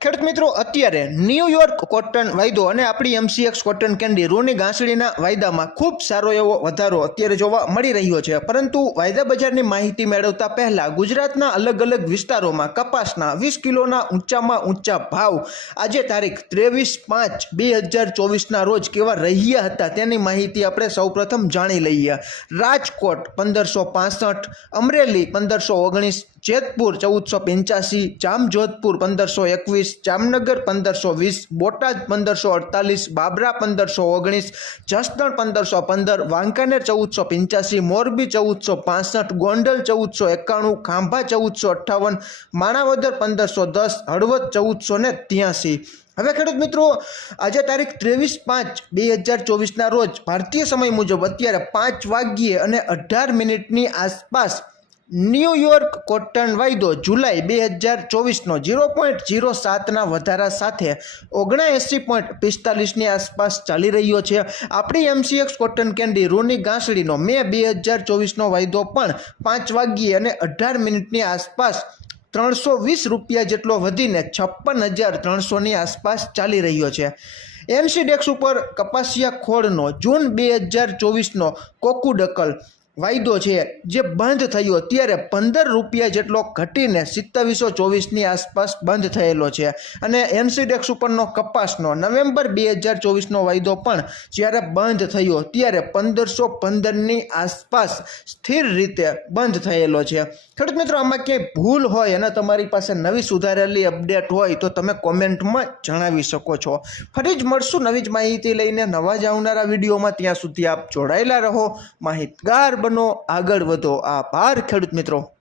ખેડૂત મિત્રો, અત્યારે ન્યુયોર્ક કોટન વાયદો અને આપણી એમસીએક્સ કોટન કેન્ડી રૂની ઘાસડીના વાયદામાં ખૂબ સારો એવો વધારો અત્યારે જોવા મળી રહ્યો છે. પરંતુ વાયદા બજારની માહિતી મેળવતા પહેલા ગુજરાતના અલગ અલગ વિસ્તારોમાં કપાસના વીસ કિલોના ઊંચામાં ઊંચા ભાવ આજે તારીખ ત્રેવીસ પાંચ બે હજાર ચોવીસના રોજ કેવા રહ્યા હતા તેની માહિતી આપણે સૌપ્રથમ જાણી લઈએ. રાજકોટ પંદરસો પાસઠ, અમરેલી પંદરસો ઓગણીસ જેતપુર ચૌદસો પંચ્યાસી, જામજોધપુર પંદરસો એકવીસ, જામનગર પંદરસો વીસ, બોટાદ પંદરસો અડતાલીસ, બાબરા પંદરસો ઓગણીસ, જસદણ પંદરસો પંદર, વાંકાનેર ચૌદસો પંચ્યાસી, મોરબી ચૌદસો પાસઠ, ગોંડલ ચૌદસો એકાણું, ખાંભા ચૌદસો અઠ્ઠાવન, માણાવદર પંદરસો દસ, હળવદ ચૌદસો ને ત્યાંસી. હવે ખેડૂત મિત્રો, આજે તારીખ ત્રેવીસ પાંચ બે હજાર ચોવીસના રોજ ભારતીય સમય મુજબ અત્યારે પાંચ વાગ્યે અને અઢાર મિનિટની આસપાસ ન્યૂયોર્ક કોટન વાયદો જુલાઈ બે હજાર ચોવીસનો ઝીરો પોઈન્ટ ઝીરો સાતના વધારા સાથે ઓગણએંસી પોઈન્ટ પિસ્તાલીસની આસપાસ ચાલી રહ્યો છે. આપણી એમસીએક્સ કોટન કેન્ડી રૂની ઘાસડીનો મે બે હજાર ચોવીસનો વાયદો પણ પાંચ વાગ્યે અને અઢાર મિનિટની આસપાસ ત્રણસો વીસ રૂપિયા જેટલો વધીને છપ્પન હજાર ત્રણસોની આસપાસ ચાલી રહ્યો છે. એનસીડેક્સ ઉપર કપાસિયા ખોળનો જૂન બે હજાર ચોવીસનો કોકુડકલ વાયદો છે, જે બંધ થયો ત્યારે પંદર રૂપિયા જેટલો ઘટીને સિત્તાવીસો ચોવીસની આસપાસ બંધ થયેલો છે. અને એનસીડેક્સ ઉપરનો કપાસનો નવેમ્બર બે હજાર ચોવીસનો વાયદો પણ જ્યારે બંધ થયો ત્યારે પંદરસો પંદરની આસપાસ સ્થિર રીતે બંધ થયેલો છે. ખેડૂત મિત્રો, આમાં ક્યાંય ભૂલ હોય અને તમારી પાસે નવી સુધારેલી અપડેટ હોય તો તમે કોમેન્ટમાં જણાવી શકો છો. ફરી જ મળશું નવી જ માહિતી લઈને. નવા જ આવનારા વિડીયોમાં ત્યાં સુધી આપ જોડાયેલા રહો. માહિતગાર બનો આગળ વધો. આભાર ખેડૂત મિત્રો.